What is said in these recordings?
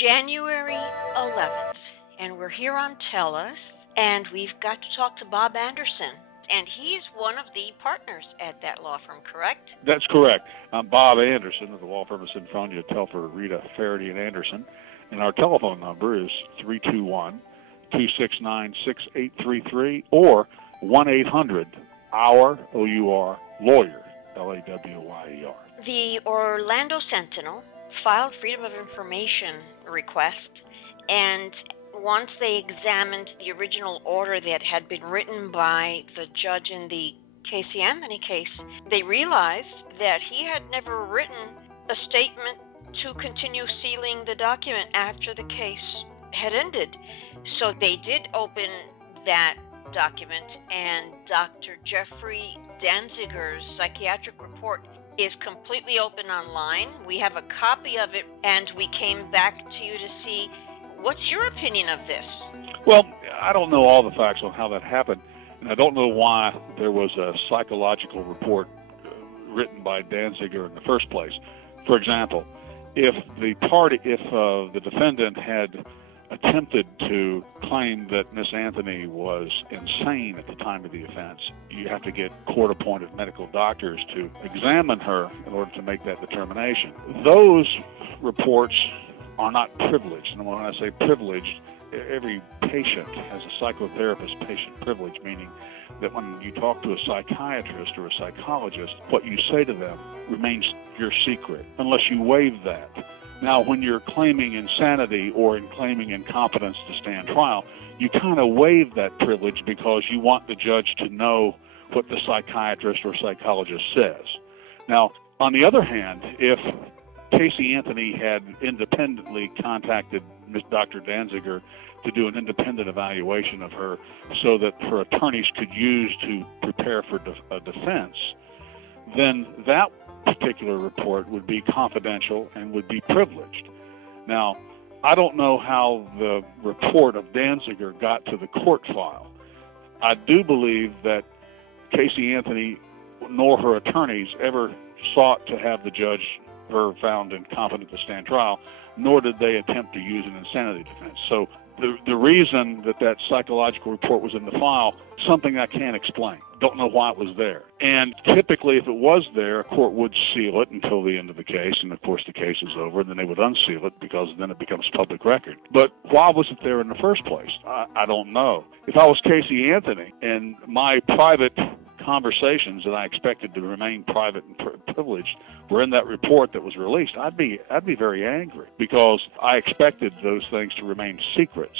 January 11th, and we're here on TELUS, and we've got to talk to Bob Anderson, and he's one of the partners at that law firm, correct? That's correct. I'm Bob Anderson of the law firm of Sinfonia, Telfer, Rita, Faraday, and Anderson, and our telephone number is 321-269-6833 or 1-800-OUR, O-U-R, lawyer, L-A-W-Y-E-R. The Orlando Sentinel filed Freedom of Information request, and once they examined the original order that had been written by the judge in the Casey Anthony case, they realized that he had never written a statement to continue sealing the document after the case had ended. So they did open that document, and Dr. Jeffrey Danziger's psychiatric report is completely open online. We have a copy of it, and we came back to you to see what's your opinion of this. Well, I don't know all the facts on how that happened, and I don't know why there was a psychological report written by Danziger in the first place. For example, if the defendant had attempted to claim that Miss Anthony was insane at the time of the offense, you have to get court-appointed medical doctors to examine her in order to make that determination. Those reports are not privileged, and when I say privileged, every patient has a psychotherapist patient privilege, meaning that when you talk to a psychiatrist or a psychologist, what you say to them remains your secret unless you waive that. Now, when you're claiming insanity or in claiming incompetence to stand trial, you kind of waive that privilege because you want the judge to know what the psychiatrist or psychologist says. Now, on the other hand, if Casey Anthony had independently contacted Dr. Danziger to do an independent evaluation of her so that her attorneys could use to prepare for a defense, then that particular report would be confidential and would be privileged. Now, I don't know how the report of Danziger got to the court file. I do believe that Casey Anthony nor her attorneys ever sought to have the judge her found incompetent to stand trial, nor did they attempt to use an insanity defense. So the reason that psychological report was in the file, something I can't explain. Don't know why it was there. And typically, if it was there, a court would seal it until the end of the case, and of course the case is over, and then they would unseal it because then it becomes public record. But why was it there in the first place? I don't know. If I was Casey Anthony and my private conversations that I expected to remain private and privileged were in that report that was released, I'd be very angry because I expected those things to remain secrets,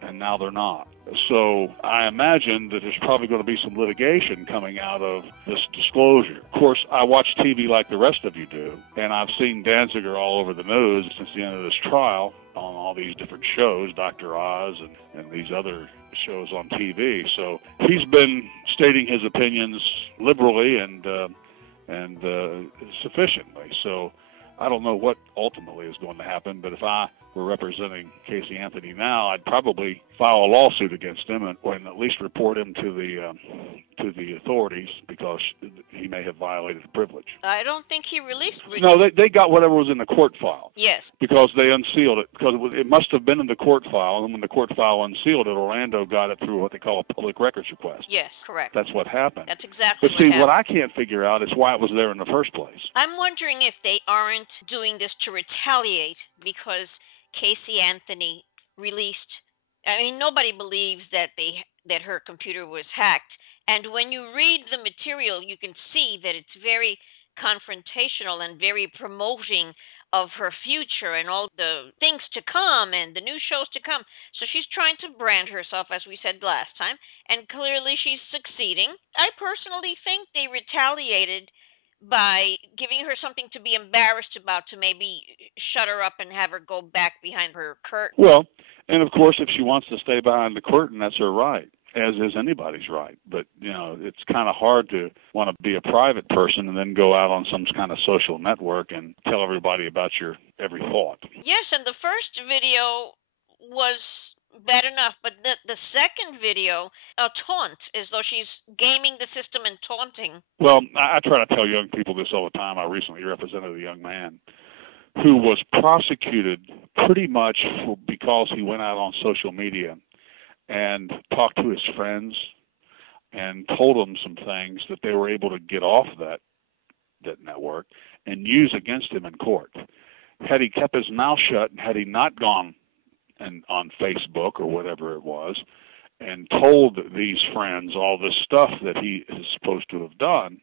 and now they're not. So I imagine that there's probably going to be some litigation coming out of this disclosure. Of course, I watch TV like the rest of you do, and I've seen Danziger all over the news since the end of this trial on all these different shows, Dr. Oz and these other shows on TV. So he's been stating his opinions liberally and sufficiently. So I don't know what ultimately is going to happen, but if I were representing Casey Anthony now, I'd probably file a lawsuit against him and at least report him to the authorities because he may have violated the privilege. I don't think he released. No, they got whatever was in the court file. Yes. Because they unsealed it. Because it must have been in the court file, and when the court file unsealed it, Orlando got it through what they call a public records request. Yes, correct. That's what happened. That's exactly But see, what I can't figure out is why it was there in the first place. I'm wondering if they aren't doing this to retaliate because Casey Anthony released. I mean, nobody believes that her computer was hacked. And when you read the material, you can see that it's very confrontational and very promoting of her future and all the things to come and the new shows to come. So she's trying to brand herself, as we said last time, and clearly she's succeeding. I personally think they retaliated by giving her something to be embarrassed about, to maybe shut her up and have her go back behind her curtain. Well, and of course, if she wants to stay behind the curtain, that's her right, as is anybody's right. But, it's kind of hard to want to be a private person and then go out on some kind of social network and tell everybody about your every thought. Yes, and the first video was bad enough, but the second video, a taunt, as though she's gaming the system and taunting. Well, I try to tell young people this all the time. I recently represented a young man who was prosecuted pretty much because he went out on social media and talked to his friends and told them some things that they were able to get off that network and use against him in court. Had he kept his mouth shut, and had he not gone and on Facebook or whatever it was and told these friends all this stuff that he is supposed to have done,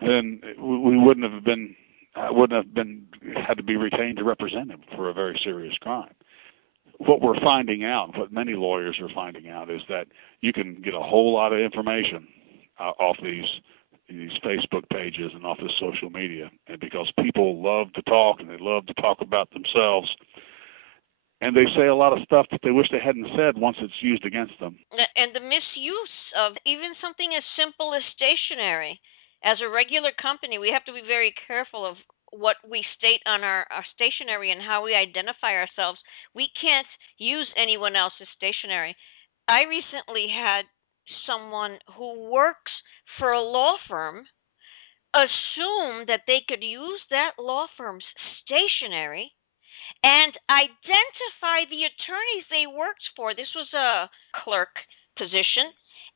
then we wouldn't have been had to be retained to represent him for a very serious crime. What we're finding out, what many lawyers are finding out, is that you can get a whole lot of information off these Facebook pages and off this social media, and because people love to talk and they love to talk about themselves, and they say a lot of stuff that they wish they hadn't said once it's used against them. And the misuse of even something as simple as stationery. As a regular company, we have to be very careful of what we state on our stationery and how we identify ourselves. We can't use anyone else's stationery. I recently had someone who works for a law firm assume that they could use that law firm's stationery and identify the attorneys they worked for. This was a clerk position,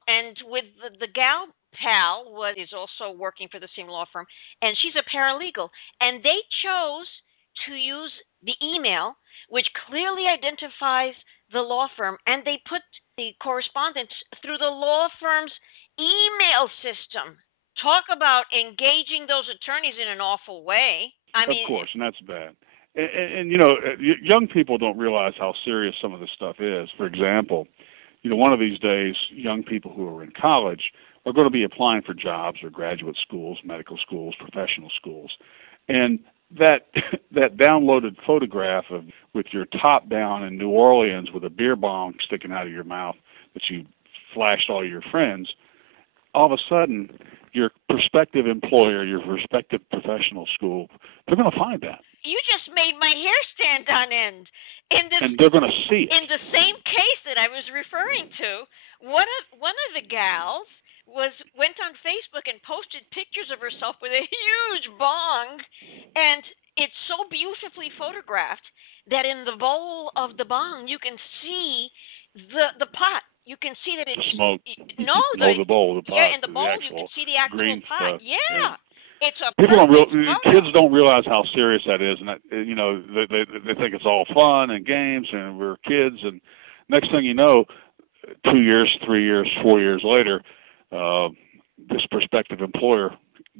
and with the gal pal is also working for the same law firm, and she's a paralegal, and they chose to use the email, which clearly identifies the law firm, and they put the correspondence through the law firm's email system. Talk about engaging those attorneys in an awful way. I mean, of course, and that's bad. And you know, young people don't realize how serious some of this stuff is. For example, you know, one of these days, young people who are in college are going to be applying for jobs or graduate schools, medical schools, professional schools, and that downloaded photograph of with your top down in New Orleans with a beer bong sticking out of your mouth that you flashed all your friends, all of a sudden your prospective employer, your prospective professional school, they're going to find that. You just made my hair stand on end. And they're going to see it. In the same case that I was referring to, one of the gals went on Facebook and posted pictures of herself with a huge bong, and it's so beautifully photographed that in the bowl of the bong you can see the pot. You can see that it's the smoke. the bowl, the pot. Yeah, in the bowl you can see the actual green pot. Stuff. Yeah. It's a kids don't realize how serious that is, and that, you know, they think it's all fun and games, and we're kids, and next thing you know, 2 years, 3 years, 4 years later, this prospective employer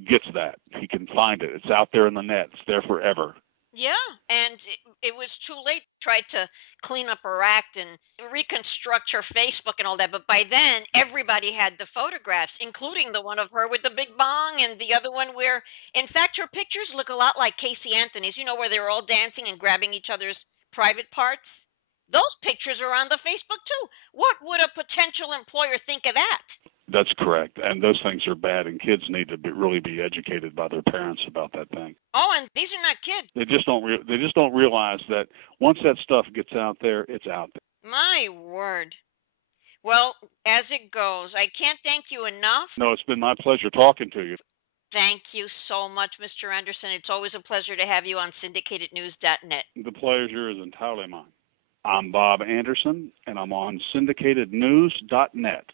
gets that. He can find it. It's out there in the net. It's there forever. Yeah, and it was too late to try to clean up her act and reconstruct her Facebook and all that. But by then, everybody had the photographs, including the one of her with the big bong and the other one where, in fact, her pictures look a lot like Casey Anthony's, you know, where they were all dancing and grabbing each other's private parts. Those pictures are on the Facebook, too. What would a potential employer think of that? That's correct, and those things are bad, and kids need to really be educated by their parents about that thing. Oh, and these are not kids. They just don't realize that once that stuff gets out there, it's out there. My word. Well, as it goes, I can't thank you enough. No, it's been my pleasure talking to you. Thank you so much, Mr. Anderson. It's always a pleasure to have you on syndicatednews.net. The pleasure is entirely mine. I'm Bob Anderson, and I'm on syndicatednews.net.